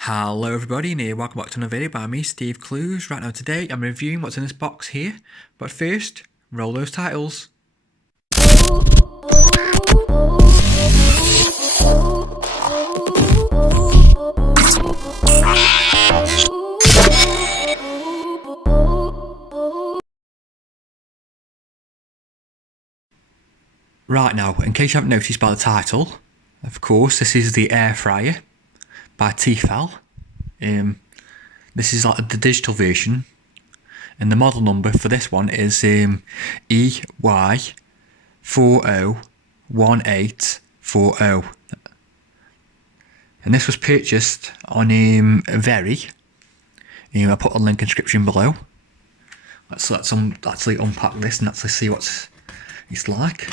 Hello everybody and welcome back to another video by me, Steve Clues. Right now today I'm reviewing what's in this box here, but first, roll those titles. Right now, in case you haven't noticed by the title, of course this is the Airfryer by Tefal. This is like the digital version, and the model number for this one is EY401840. And this was purchased on Very. I put a link in the description below. Let's actually unpack this and actually see what it's like.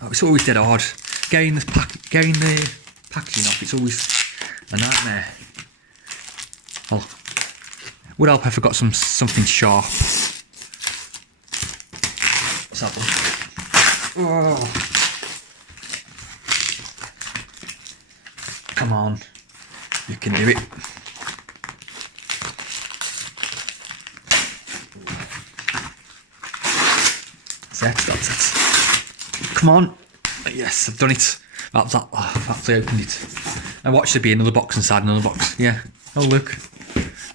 Oh, it's always dead hard. Getting the packaging off, it's always a nightmare. Oh, would help if I got something sharp. Let's have one. Oh. Come on, you can do it. That's it. Come on. Yes, I've done it. I've actually opened it. And watch there be another box inside another box. Yeah. Oh look.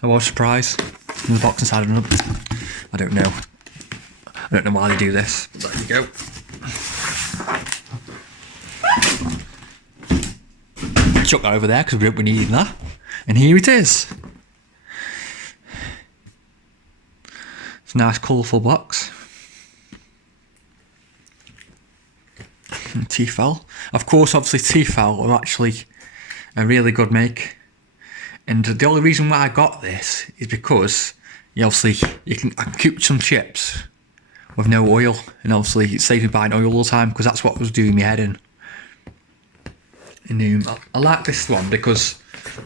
I was surprised. Another box inside another. I don't know. I don't know why they do this. But there you go. Chuck that over there because we don't need that. And here it is. It's a nice colourful box. Tefal. Of course, obviously Tefal are actually a really good make. And the only reason why I got this is because I cooked some chips with no oil, and obviously it saves me buying oil all the time because that's what was doing me head in. And I like this one because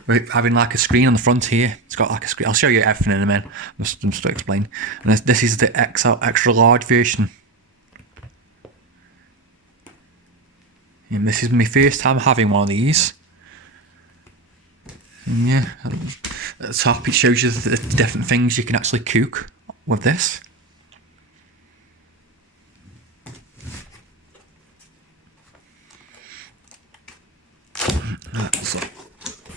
we're having like a screen on the front here. It's got like a screen. I'll show you everything in a minute. Just to explain. And this is the extra large version. And this is my first time having one of these. And yeah, at the top it shows you the different things you can actually cook with this. So,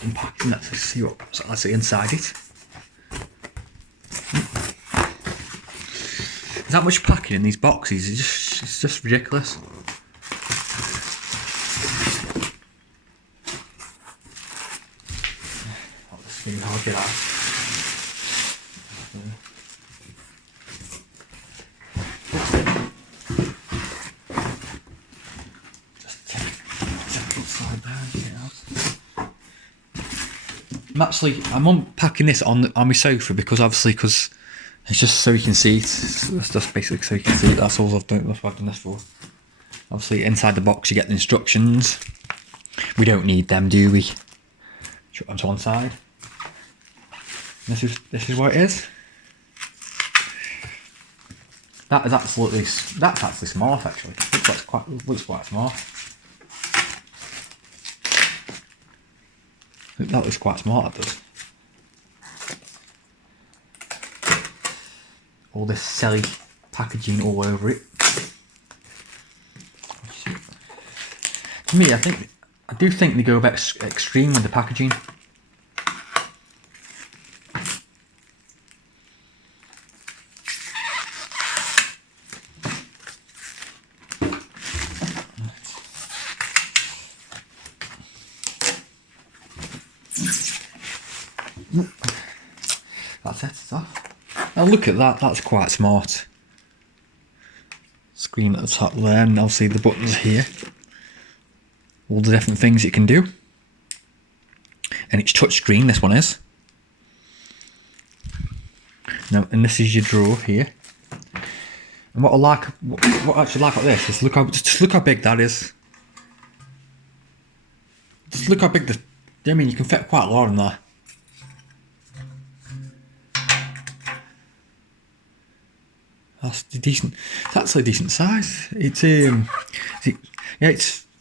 unpacking, let's see what's actually inside it. There's that much packing in these boxes, it's just ridiculous. I'll get out. Just take it upside down, get out. I'm unpacking this on my sofa because it's just so you can see it. It's just basically so you can see it. That's all I've done. That's what I've done this for. Obviously, inside the box you get the instructions. We don't need them, do we? Shut them to one side. This is what it is. That's actually smart actually. Looks quite smart. That looks quite smart, that does. All this silly packaging all over it. To me, I do think they go a bit extreme with the packaging. That's it, it's off. Now look at that, that's quite smart. Screen at the top there, and obviously the buttons here. All the different things it can do. And it's touchscreen, this one is. Now, and this is your drawer here. And what I actually like about this is just look how big that is. Just look how big you can fit quite a lot in there. That's decent. It's actually a decent size. It's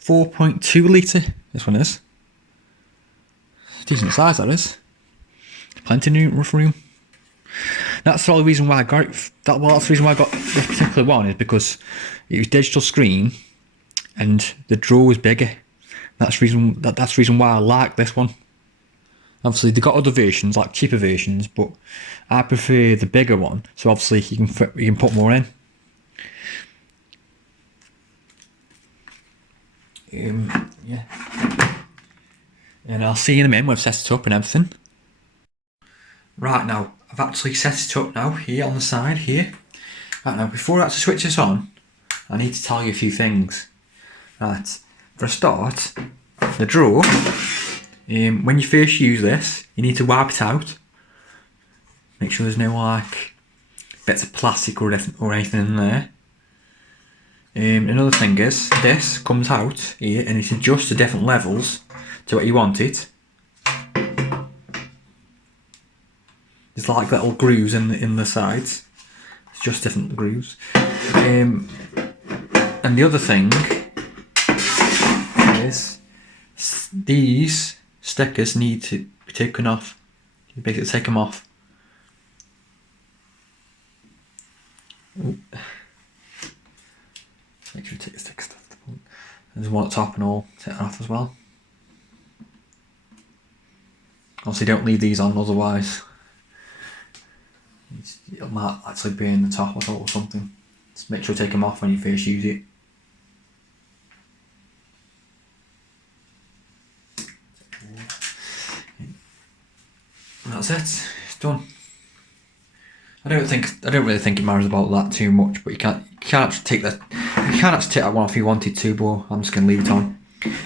4.2 litre, this one is. Decent size, that is. Plenty of room. That's the only reason why I got it. That's the reason why I got this particular one, is because it was digital screen and the drawer was bigger. That's the reason why I like this one. Obviously, they got other versions, like cheaper versions, but I prefer the bigger one. So obviously, you can put more in. Yeah. And I'll see you in a minute when I've set it up and everything. Right now, I've actually set it up now, here on the side, here. Right now, before I actually switch this on, I need to tell you a few things. Right, for a start, the drawer, when you first use this, you need to wipe it out. Make sure there's no like bits of plastic or anything in there. Another thing is, this comes out here and it adjusts to different levels to what you want it. There's like little grooves in the sides. It's just different grooves. And the other thing is, these stickers need to be taken off. You basically take them off. Ooh. Make sure you take the stickers off. There's one at the top and all. Take that off as well. Obviously, don't leave these on, otherwise it might actually burn the top or something. Just make sure you take them off when you first use it. And that's it. It's done. I don't really think it matters about that too much, but you can't actually take that. You can actually take that one off if you wanted to, but I'm just going to leave it on.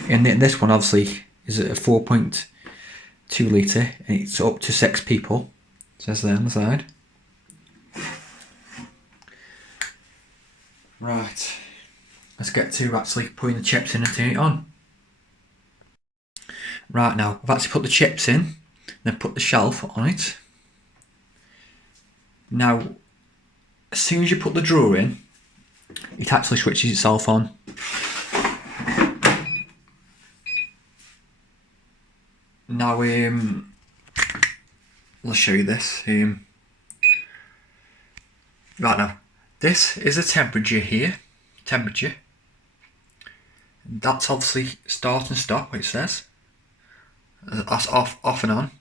And this one obviously is a 4.2 litre, and it's up to 6 people. It says there on the side. Right, let's get to actually putting the chips in and turning it on. Right now, I've actually put the chips in, then put the shelf on it. Now, as soon as you put the drawer in, it actually switches itself on. Now, let's show you this. Right now, this is the temperature here. Temperature. That's obviously start and stop, what it says. That's off and on.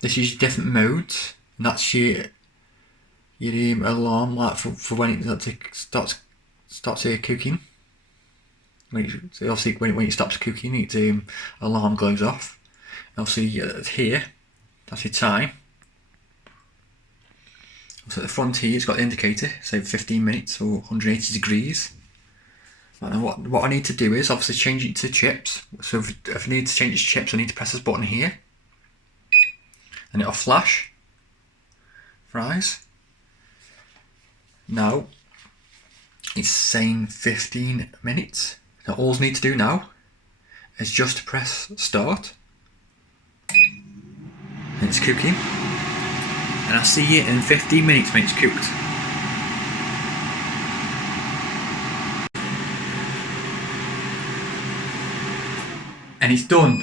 This is different modes, and that's your alarm, like for when it starts cooking. Obviously, when it stops cooking, its alarm goes off. Obviously, here, that's your time. So at the front here, it's got the indicator, say 15 minutes or 180 degrees. And what I need to do is obviously change it to chips. So if I need to change it to chips, I need to press this button here, and it'll flash. Fries. Now it's saying 15 minutes. Now all I need to do now is just to press start. And it's cooking. And I'll see it in 15 minutes when it's cooked. And it's done.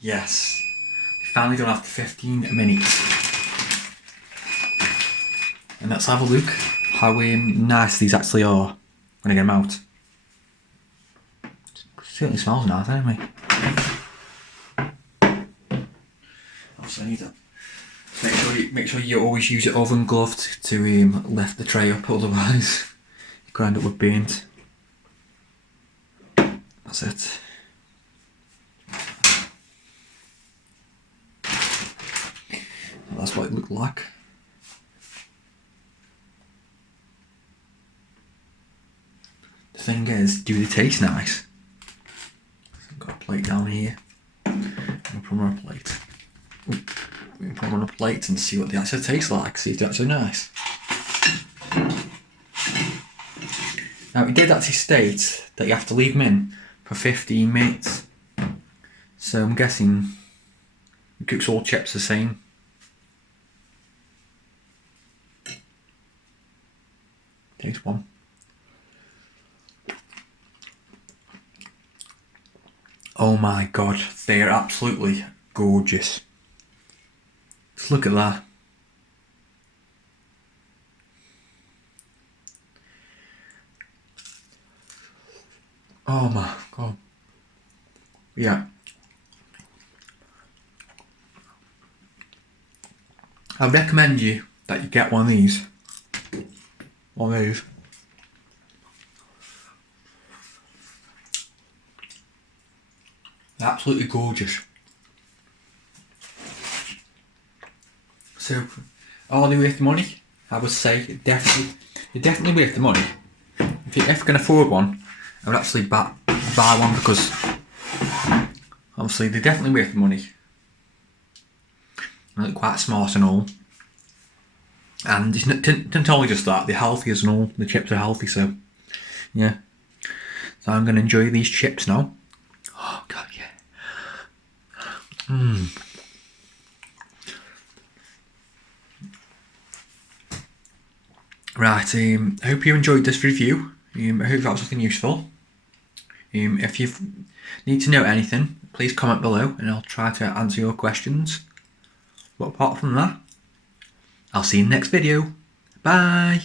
Yes. Finally done after 15 minutes. And let's have a look how nice these actually are when I get them out. It certainly smells nice anyway. Obviously I need to make sure you always use your oven glove to lift the tray up, otherwise you could end up with burnt. That's it. That's what it looked like. The thing is, do they taste nice? I've got a plate down here. I'm gonna put them on a plate. Ooh. We can put them on a plate and see what they actually taste like, see if they're actually nice. Now it did actually state that you have to leave them in for 15 minutes. So I'm guessing it cooks all chips the same. Taste one. Oh my god, they are absolutely gorgeous. Just look at that. Oh my god. Yeah. I recommend you that you get one of these. One of these. They're absolutely gorgeous. So, are they worth the money? I would say they're definitely worth the money. If you can afford one, I would actually buy one, because obviously they're definitely worth the money. They look quite smart and all. And it's not only just that, they're healthy as and all. The chips are healthy, so yeah. So I'm going to enjoy these chips now. Oh god, yeah. Right, I hope you enjoyed this review. I hope that was something useful. If you need to know anything, please comment below and I'll try to answer your questions. But apart from that, I'll see you in the next video. Bye!